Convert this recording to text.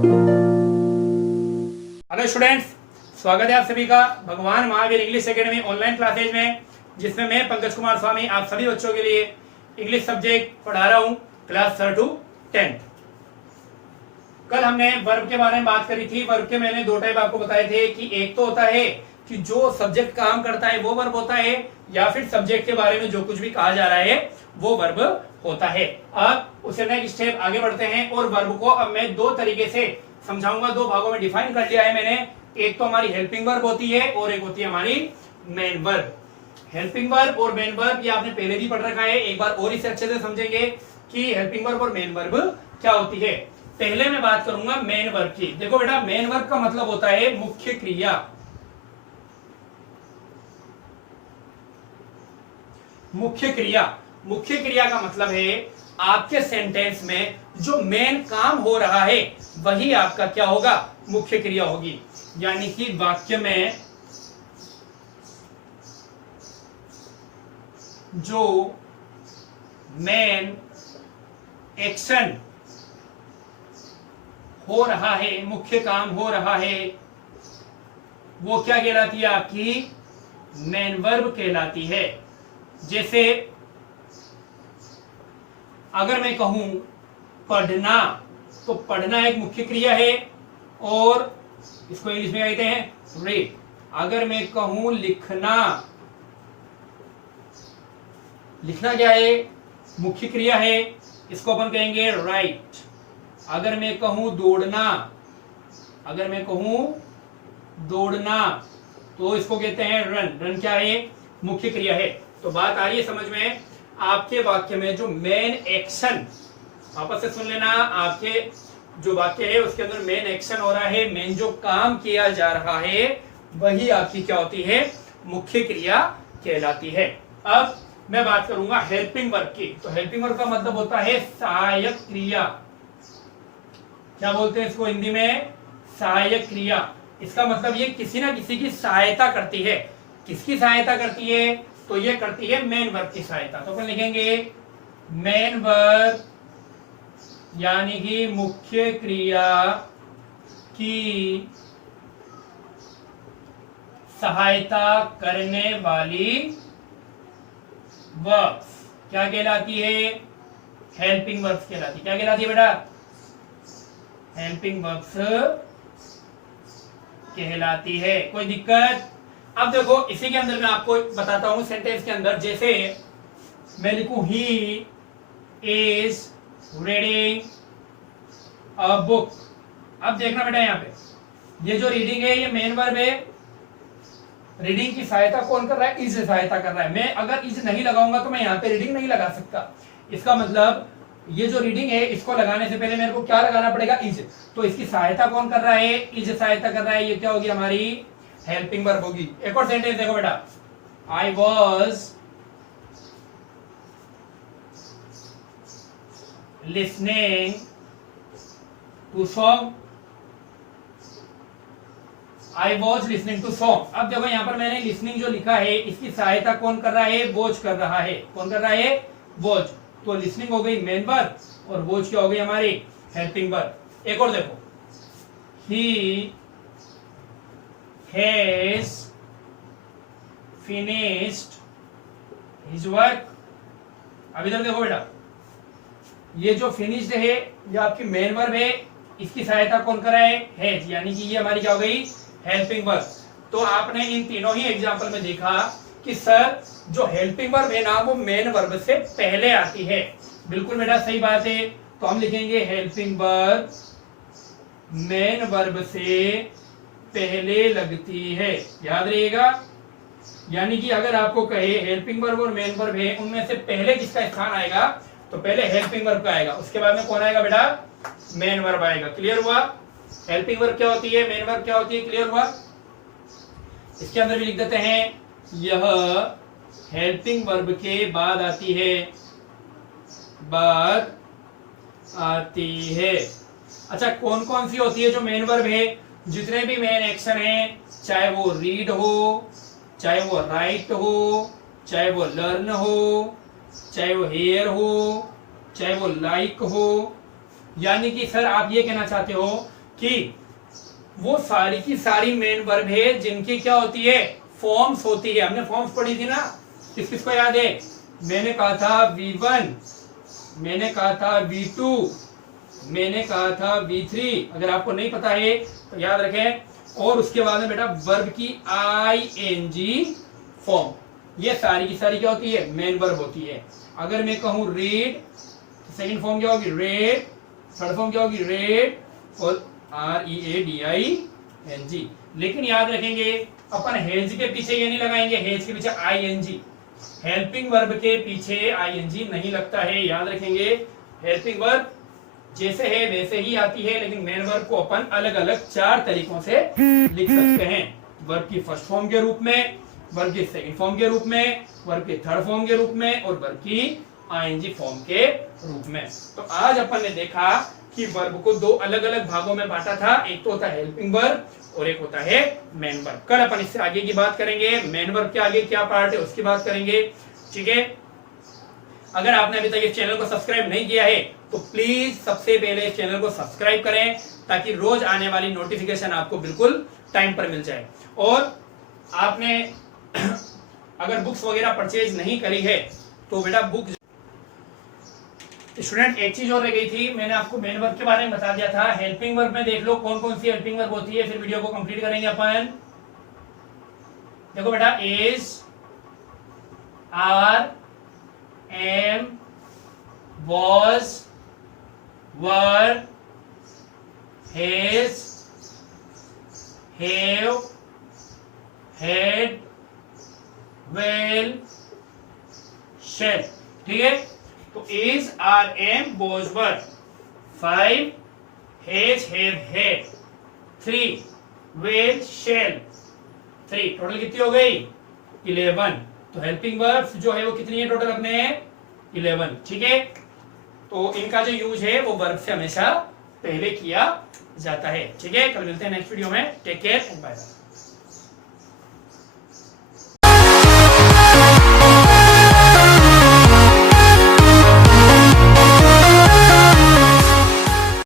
Hello students, स्वागत है आप सभी का भगवान Mahavir English academy online classes में, जिसमें मैं पंकज कुमार स्वामी आप सभी बच्चों के लिए इंग्लिश सब्जेक्ट पढ़ा रहा हूं, क्लास 3 to 10। कल हमने वर्ब के बारे में बात करी थी। वर्ब के मैंने दो टाइप आपको बताए थे कि एक तो होता है कि जो सब्जेक्ट काम करता है वो वर्ब होता है, या फिर सब्जेक्ट के बारे में जो कुछ भी कहा जा रहा है वो वर्ब होता है। अब उससे नेक्स्ट स्टेप आगे बढ़ते हैं और वर्ब को अब मैं दो तरीके से समझाऊंगा। दो भागों में डिफाइन कर लिया है मैंने। एक तो हमारी हेल्पिंग वर्ब होती है और एक होती है हमारी मेन वर्ब। हेल्पिंग वर्ब और मेन वर्ब ये आपने पहले भी पढ़ रखा है, एक बार और इसे अच्छे से समझेंगे कि हेल्पिंग वर्ब और मेन वर्ब क्या होती है। पहले मैं बात करूंगा मेन वर्ब की। देखो बेटा, मेन वर्ब का मतलब होता है मुख्य क्रिया। मुख्य क्रिया, मुख्य क्रिया का मतलब है आपके सेंटेंस में जो मेन काम हो रहा है वही आपका क्या होगा, मुख्य क्रिया होगी। यानी कि वाक्य में जो मेन एक्शन हो रहा है, मुख्य काम हो रहा है, वो क्या कहलाती है, आपकी मेन वर्ब कहलाती है। जैसे अगर मैं कहूं पढ़ना, तो पढ़ना एक मुख्य क्रिया है और इसको इंग्लिश में कहते हैं रीड। अगर मैं कहूं लिखना, लिखना क्या है, मुख्य क्रिया है, इसको अपन कहेंगे राइट। अगर मैं कहूं दौड़ना, अगर मैं कहूं दौड़ना तो इसको कहते हैं रन। रन क्या है, मुख्य क्रिया है। तो बात आ रही है समझ में। आपके वाक्य में जो मेन एक्शन, वापस से सुन लेना, आपके जो वाक्य है उसके अंदर मेन एक्शन हो रहा है, मेन जो काम किया जा रहा है वही आपकी क्या होती है, मुख्य क्रिया कहलाती है। अब मैं बात करूंगा हेल्पिंग वर्ब की। तो हेल्पिंग वर्ब का मतलब होता है सहायक क्रिया। क्या बोलते हैं इसको हिंदी में, सहायक क्रिया। इसका मतलब ये किसी ना किसी की सहायता करती है। किसकी सहायता करती है, तो ये करती है मेन वर्ब की सहायता। तो अपन लिखेंगे मेन वर्ब यानी कि मुख्य क्रिया की सहायता करने वाली वर्ब्स क्या कहलाती है, हेल्पिंग वर्ब्स कहलाती है। क्या कहलाती है बेटा, हेल्पिंग वर्ब्स कहलाती है। कोई दिक्कत? अब देखो इसी के अंदर मैं आपको बताता हूं सेंटेंस के अंदर। जैसे मैं लिखूं he is reading a book. अब देखना बेटा, यहां पे ये जो रीडिंग है ये मेन वर्ब है। रीडिंग की सहायता कौन कर रहा है, इज सहायता कर रहा है। मैं अगर इज नहीं लगाऊंगा तो मैं यहां पे रीडिंग नहीं लगा सकता। इसका मतलब ये जो रीडिंग है इसको लगाने से पहले मेरे को क्या लगाना पड़ेगा, इज। तो इसकी सहायता कौन कर रहा है, इज सहायता कर रहा है। ये क्या होगी, हमारी हेल्पिंग वर्ब होगी। एक और सेंटेंस देखो बेटा, I was listening to song. I was listening to song. अब देखो यहां पर मैंने लिसनिंग जो लिखा है इसकी सहायता कौन कर रहा है, वॉच कर रहा है। कौन कर रहा है, वॉच। तो लिसनिंग हो गई मेन वर्ब और वॉच क्या हो गई, हमारी हेल्पिंग वर्ब। एक और देखो, ही has finished his work। अब इधर देखो बेटा, ये जो फिनिश्ड है ये आपकी मेन वर्ब है। इसकी सहायता कौन कर रहा है, हैज। यानी कि ये हमारी क्या हो गई, हेल्पिंग वर्ब। तो आपने इन तीनों ही एग्जांपल में देखा कि सर जो हेल्पिंग वर्ब है ना वो मेन वर्ब से पहले आती है। बिल्कुल बेटा सही बात है। तो हम लिखेंगे हेल्पिंग वर्ब मेन वर्ब से पहले लगती है, याद रहिएगा। यानी कि अगर आपको कहे हेल्पिंग वर्ब और मेन वर्ब है, उनमें से पहले किसका स्थान आएगा, तो पहले हेल्पिंग वर्ब का आएगा, उसके बाद में कौन आएगा बेटा, मेन वर्ब आएगा। क्लियर हुआ? हेल्पिंग वर्ब क्या होती है, मेन वर्ब क्या होती है, क्लियर हुआ? इसके अंदर भी लिख देते हैं, यह हेल्पिंग वर्ब के बाद आती है, बाद आती है। अच्छा, कौन कौन सी होती है जो मेन वर्ब है, जितने भी मेन एक्शन हैं, चाहे वो रीड हो, चाहे वो राइट हो, चाहे वो लर्न हो, चाहे वो हेयर हो, चाहे वो लाइक हो। यानी कि सर आप ये कहना चाहते हो कि वो सारी की सारी मेन वर्ब है जिनकी क्या होती है, फॉर्म्स होती है। हमने फॉर्म्स पढ़ी थी ना, किस किस को याद है? मैंने कहा था V1, मैंने कहा था V2, मैंने कहा था V3। अगर आपको नहीं पता है तो याद रखें। और उसके बाद में बेटा वर्ब की ing फॉर्म, ये सारी की सारी क्या होती है, मेन वर्ब होती है। अगर मैं कहूं रीड, सेकंड फॉर्म क्या होगी रेड, थर्ड फॉर्म क्या होगी रेड, और READING। लेकिन याद रखेंगे अपन हैज के पीछे ये नहीं लगाएंगे, हैज के पीछे ING, हेल्पिंग वर्ब के पीछे ING नहीं लगता है। याद रखेंगे हेल्पिंग वर्ब जैसे है वैसे ही आती है, लेकिन मेन वर्ब को अपन अलग अलग 4 तरीकों से लिख सकते हैं। वर्ब की फर्स्ट फॉर्म के रूप में, वर्ब की सेकंड फॉर्म के रूप में, वर्ब की थर्ड फॉर्म के रूप में, और वर्ब की ING फॉर्म के रूप में। तो आज अपन ने देखा कि वर्ब को 2 अलग अलग भागों में बांटा था, एक तो होता है हेल्पिंग वर्ब और एक होता है मेन वर्ब। कल अपन इससे आगे की बात करेंगे, मेन वर्ब के आगे क्या पार्ट है उसकी बात करेंगे, ठीक है। अगर आपने अभी तक इस चैनल को सब्सक्राइब नहीं किया है तो प्लीज सबसे पहले इस चैनल को सब्सक्राइब करें, ताकि रोज आने वाली नोटिफिकेशन आपको बिल्कुल टाइम पर मिल जाए। और आपने अगर बुक्स वगैरह परचेज नहीं करी है तो बेटा बुक, स्टूडेंट एक चीज और रह गई थी, मैंने आपको मेन वर्ब के बारे में बता दिया था। हेल्पिंग वर्ब में देख लो कौन कौन सी हेल्पिंग वर्ब होती है, फिर वीडियो को कंप्लीट करेंगे अपन। देखो बेटा is, are, am, was, were, has, have, had, will, shall। ठीक है, तो is, are, am, was, were, 5, has, have, had, 3, will, shall, 3, total कितनी हो गई 11। तो हेल्पिंग वर्ब्स जो है वो कितनी है टोटल अपने 11, ठीक है। तो इनका जो यूज है वो वर्ब से हमेशा पहले किया जाता है, ठीक है। कल मिलते हैं नेक्स्ट वीडियो में, take care and bye bye.